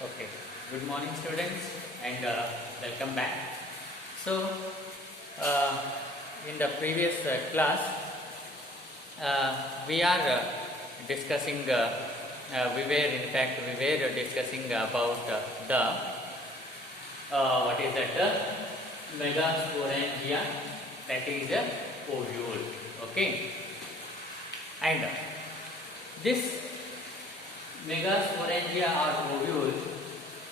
Okay, good morning students and welcome back. So, in the previous class, we are discussing, we were discussing about the, what is that, Megasporogenesis, that is a ovule, okay, and this Megasporogenesis or ovule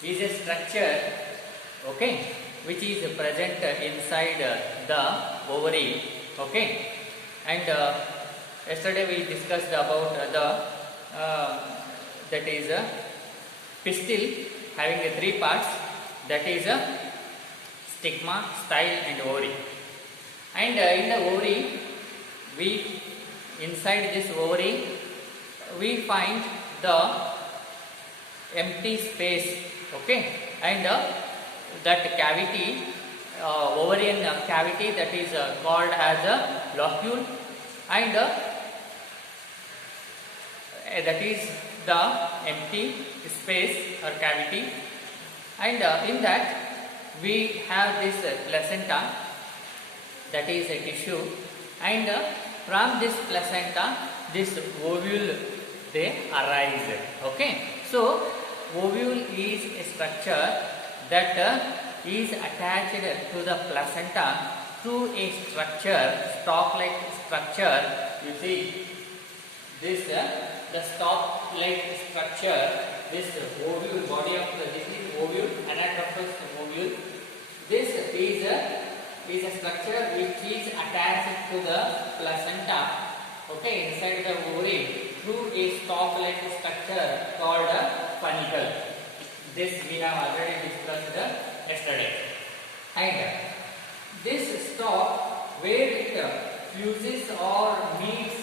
is a structure, okay, which is present inside the ovary, okay, and yesterday we discussed about that is a pistil having three parts, that is a stigma, style and ovary, and in the ovary, inside this ovary we find the empty space, okay, and that cavity, ovarian cavity, that is called as a locule, and that is the empty space or cavity, and in that we have this placenta, that is a tissue, and from this placenta this ovule they arise, okay. So ovule is a structure that is attached to the placenta through a structure, stalk-like structure. You see this, the stalk-like structure, this ovule, body of this is ovule, anatomous ovule. This is a structure which is attached to the placenta, okay, inside the ovary through a stalk-like structure called a funicle. This we have already discussed yesterday. And this stalk, where it fuses or meets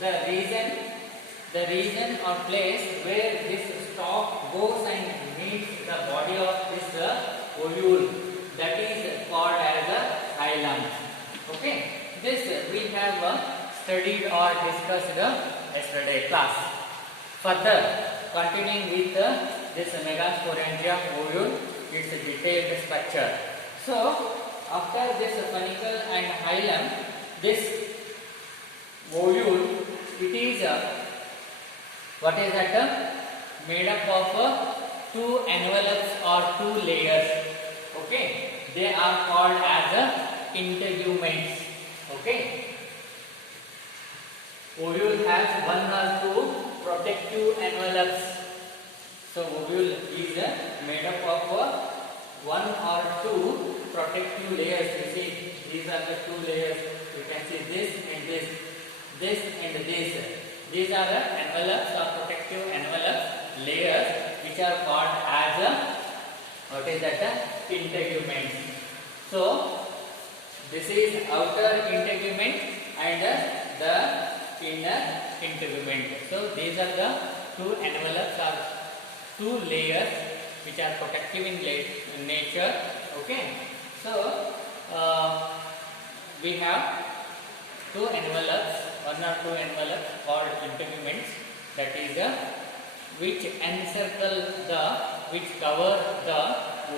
the region or place where this stalk goes and meets the body of this ovule, that is called as a xylem. Okay, this we have studied or discussed yesterday class. Further, continuing with this Megasporogenesis ovule, its detailed structure. So, after this funicle and xylem, this ovule, it is what is that? Made up of two envelopes or two layers. Okay, they are called as integuments. Okay. Ovule has one or two protective envelopes. So ovule is made up of one or two protective layers. You see, these are the two layers. You can see this and this, this and this. These are the envelopes or protective envelope layers, which are called as what is that? Integuments. So this is outer integument and the inner integument. So these are the two envelopes or two layers which are protective in nature. Okay. So we have two envelopes, one or two envelopes called integuments, that is which encircle which cover the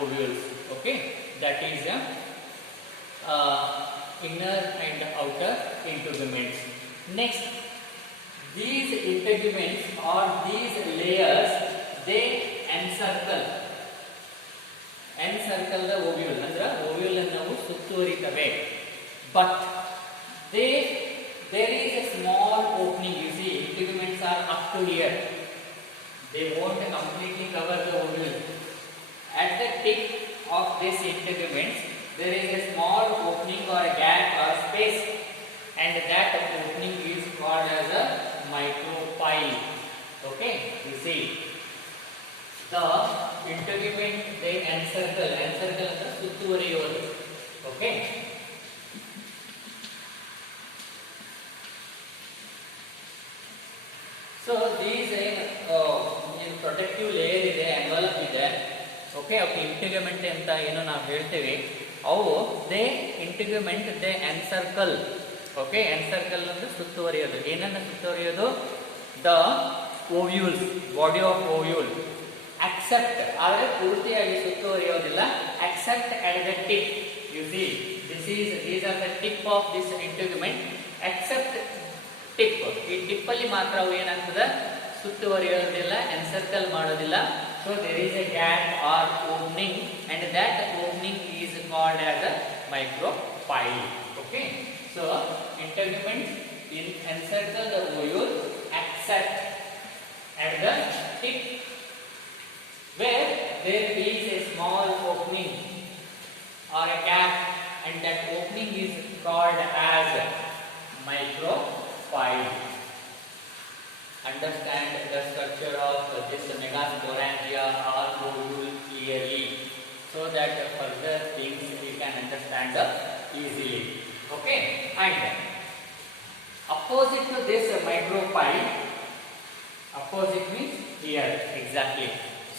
ovules. Okay, that is inner and outer integuments. Next, these integuments or these layers, they encircle the ovule, ಅಂದ್ರೆ ovule ನಾವು ಸುತ್ತುವರಿತವೆ, but there is a small opening. You see, integuments are up to here, they won't completely cover the ovule. At the tip of this integuments there is a small opening or a gap or space, and that opening is called as a micropyle. Okay, you see, the integument they encircle the ಸುತ್ತುವರಿಯೋದು. Okay, so these protective layer ಇದೆ, envelope ಇದೆ, okay, ಅವು integument ಅಂತ ಏನು ನಾವು ಹೇಳ್ತೇವೆ, ಅವು they integument they encircle. Okay, encircle ಅಂದ್ರೆ ಸುತ್ತುವರಿಯೋದು. ಏನನ್ನ ಸುತ್ತುವರಿಯೋದು? The ovules, body of ovule, accept ಆದರೆ ಪೂರ್ತಿಯಾಗಿ ಸುತ್ತುವರಿಯೋದಿಲ್ಲ, accept at the tip. You see, these are the tip of this integument, except tip. ಈ ಟಿಪ್ ಅಲ್ಲಿ ಮಾತ್ರ ಅವು ಏನಾಗ್ತದೆ, ಸುತ್ತುವರಿಯೋದಿಲ್ಲ, ಎನ್ಸರ್ಕಲ್ ಮಾಡೋದಿಲ್ಲ. So there is a gap or opening, and that opening is called as a micropyle. Okay, so integuments in encircle the ovule except at the tip where there is a small opening or a gap, and that opening is called as micropyle. Understand the structure of this megasporangia or ovule clearly, so that further things we can understand easily. Okay, and opposite to this micropyle, opposite means here exactly.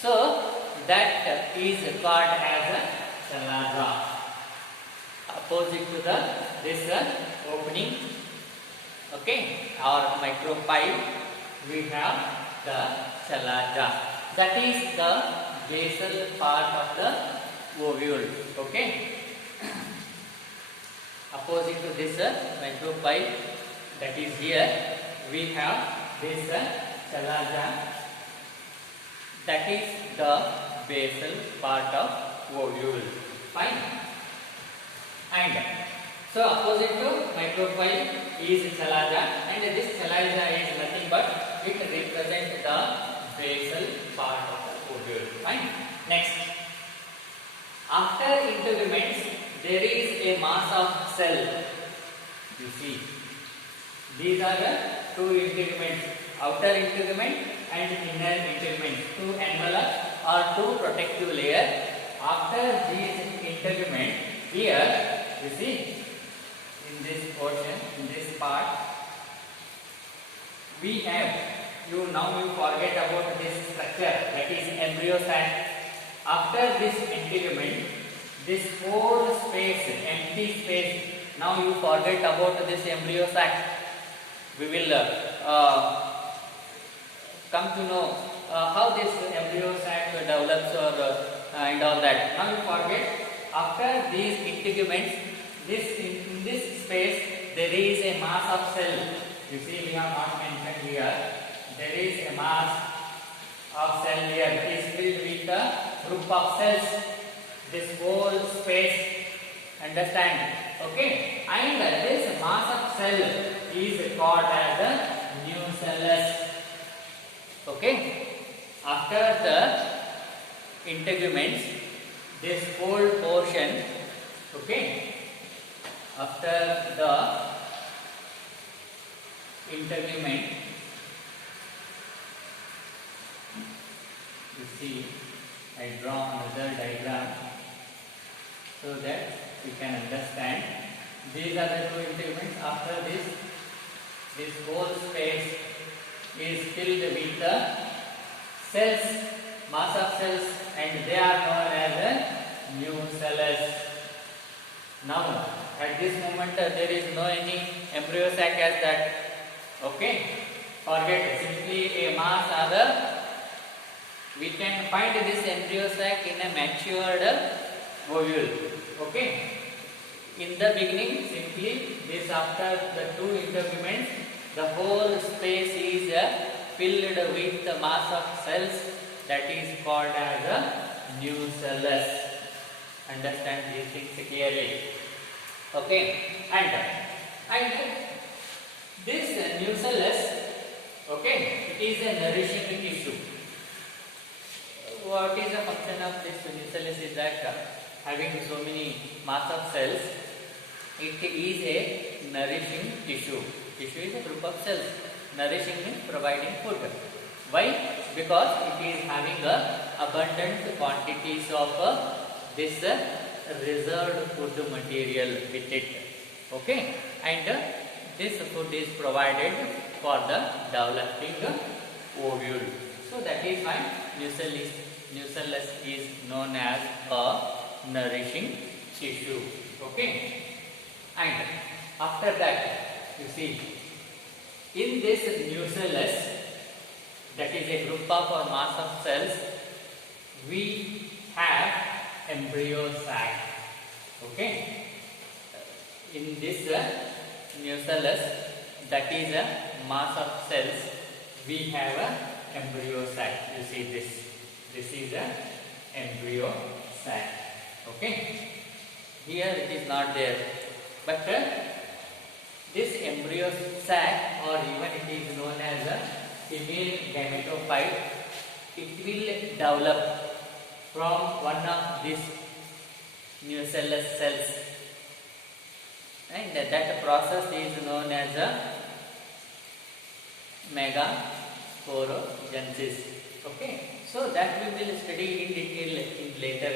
So that is called as a chalaza. Opposite to this opening, okay, or micropyle, we have the chalaza. That is the basal part of the ovule. Okay. Opposite to this micropyle, that is here, we have this chalaza. That is the basal part of ovule. Fine. And so opposite to micropyle is chalaza, and this chalaza is nothing but it represents the basal part of the ovule. Fine. Next, after integuments, there is a mass of cell. You see, these are the two integuments, outer integument and inner integument, two envelopes or two protective layers. After these integument, here you see, in this portion, in this part, we have, now you forget about this structure, that is embryo sac. After this integument, this whole space, empty space, now you forget about this embryo sac. We will come to know how this embryo sac develops or and all that. Now you forget. After these integuments, in this space there is a mass of cell. You see, we have not mentioned here. There is a mass of cell here. It is filled with a group of cells. This whole space. Understand? Okay. And this mass of cell is called as a nucellus. Okay. After the integuments, this whole portion, okay, after the integument, you see, I draw another diagram so that you can understand. These are the two integuments. After this whole space is filled with the cells, mass of cells, and they are known as a nucellus. Now, at this moment, there is no any embryo sac as that. Okay, forget, simply a mass other. We can find this embryo sac in a matured ovule. Okay, in the beginning, simply this, after the two integuments, the whole space is filled with the mass of cells. That is called as a nucellus. Understand these things clearly. Okay, and this nucellus, okay, it is a nourishing tissue. What is the function of this nucellus is that having so many mass of cells, it is a nourishing tissue. Tissue is a group of cells. Nourishing means providing food. Why? Because it is having abundant quantities of this reserved food material with it. Okay, and this food is provided for the developing ovule. So that is why nucellus is known as a nourishing tissue. Okay, and after that, you see, in this nucellus, that is a group of or mass of cells, we have embryo sac. Okay, in this nucellus, that is a mass of cells, we have a embryo sac. You see this is a embryo sac. Okay, here it is not there, but this embryo sac, or even it is known as a female gametophyte, it will develop from one of these nucellus cells, and that process is known as a Megasporogenesis. Okay, so that we will study in detail in later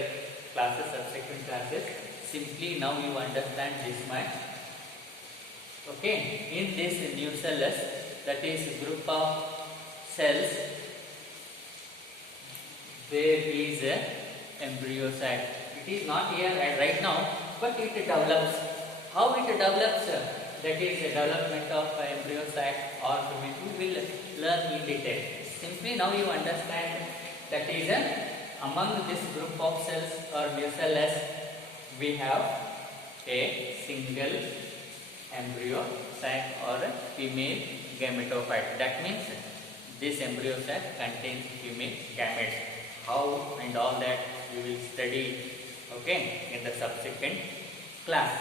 classes, subsequent classes. Simply now you understand this much. Okay, in this nucellus, that is group of cells, there is a embryo sac. It is not here right now, but it develops. How it develops? That is the development of embryo sac or ferment. We will learn in detail. Simply now you understand that is among this group of cells or nucellus, we have a single embryo sac or a female gametophyte. That means this embryo sac contains female gametes. How and all that we will study, okay, in the subsequent class.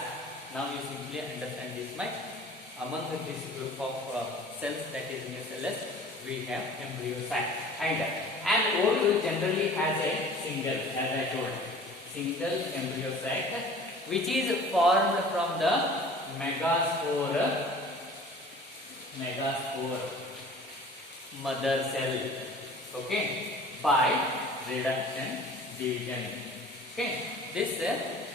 Now you simply understand this much. Among this group of cells, that is nucellus, we have embryo sac, and an ovule generally has a single, as I told, single embryo sac, which is formed from the megaspore mother cell, okay, by reduction division. Okay, this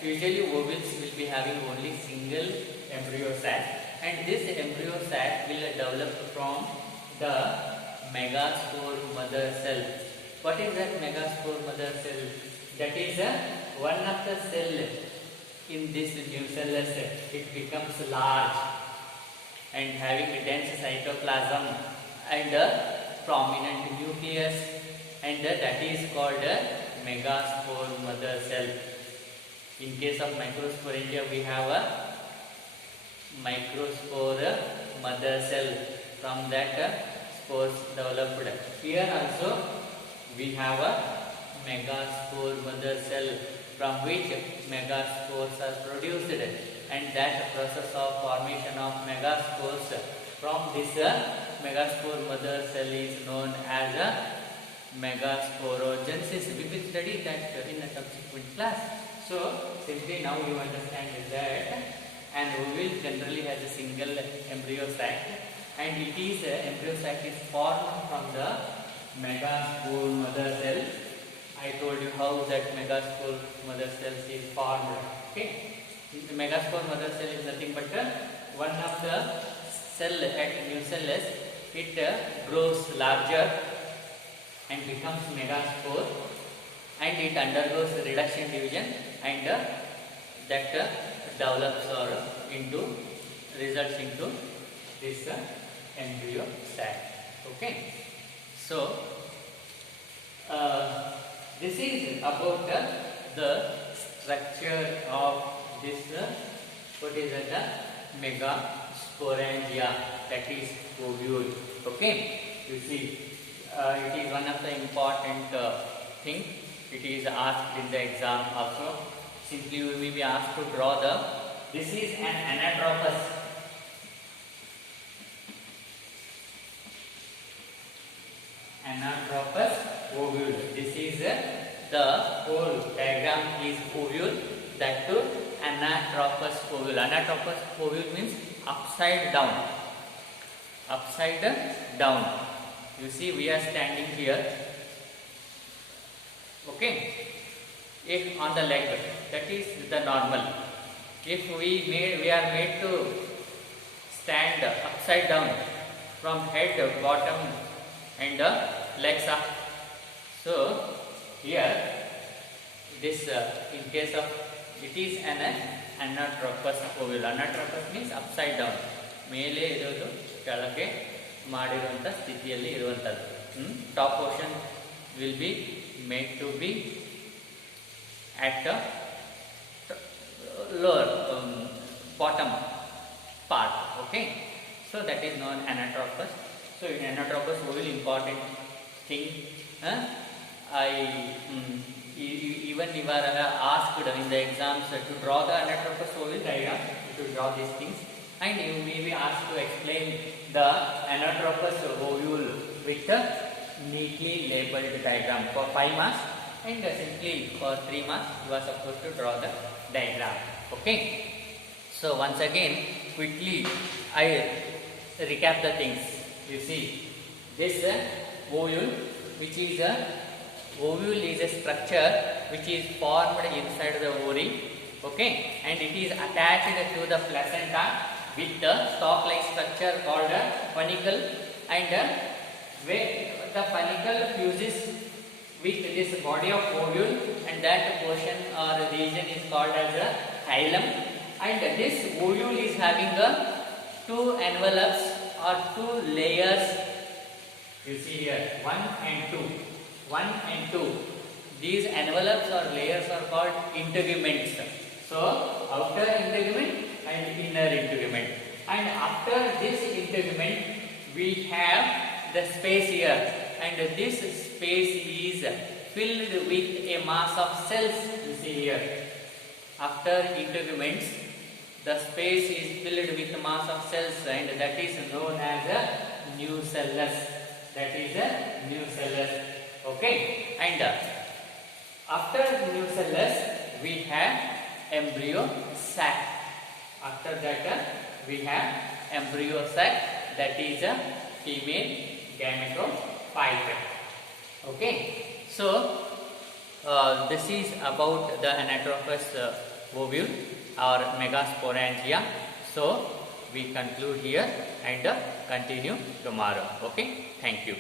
usually ovules will be having only single embryo sac, and this embryo sac will develop from the megaspore mother cell. What is that megaspore mother cell? That is one of the cell in this nucellus. It becomes large and having a dense cytoplasm and a prominent nucleus, and that is called a megaspore mother cell. In case of microsporangia, we have a microspore mother cell. From that spores developed. Here also we have a megaspore mother cell from which megaspores are produced, and that process of formation of megaspores from this megaspore mother cell is known as a Megasporogenesis. We will study that in a subsequent class. So simply now you understand that an ovule generally has a single embryo sac, and it is embryo sac is formed from the megaspore mother cell. I told you how that megaspore mother cell is formed. Okay, the megaspore mother cell is nothing but one of the cell at nucellus. It grows larger and becomes megaspore, and it undergoes reduction division, and that develops or results into this embryo sac. Okay, so this is about the structure of this what is it, megasporangia, that is ovule. Okay, you see, it is one of the important thing. It is asked in the exam also. Simply we will be asked to draw this is an anatropous. Anatropous ovule. This is the whole diagram is ovule, that too anatropous ovule. Anatropous ovule means upside down. Upside down. You see, we are standing here. Okay. If on the leg, that is the normal. If we are made to stand upside down from head, bottom, and legs up. So here this in case of it is an anatropous ovule. Anatropous means upside down. ಮೇಲೆ ಇರೋದು ಕೆಳಗೆ ಮಾಡಿರುವಂತ ಸ್ಥಿತಿಯಲ್ಲಿ ಇರುವಂತದ್ದು. Top portion will be made to be at the lower bottom part. Okay, so that is known anatropous. So in anatropous ovule, important thing, even you are asked in the exams to draw the anatropous ovule diagram, to draw these things, and you may be asked to explain the anatropous ovule with a neatly labeled diagram for 5 marks, and simply for 3 marks you are supposed to draw the diagram. Okay, so once again quickly I recap the things. You see, this ovule, which is a ovule is a structure which is formed inside the ovary, okay, and it is attached to the placenta with the stalk-like structure called a funicle, and where the funicle fuses with this body of ovule, and that portion or region is called as a hilum, and this ovule is having a 2 envelopes or 2 layers. You see here 1 and 2. 1 and 2. These envelopes or layers are called integuments. So outer integument and inner integument. And after this integument we have the space here, and this space is filled with a mass of cells. You see here. After integuments, the space is filled with mass of cells, and that is known as a nucellus. That is a nucellus. Okay, and after nucellus we have embryo sac. After that we have embryo sac, that is a female gametophyte. Okay, so this is about the anatropous ovule or megasporangia. So we conclude here and continue tomorrow. Okay, thank you.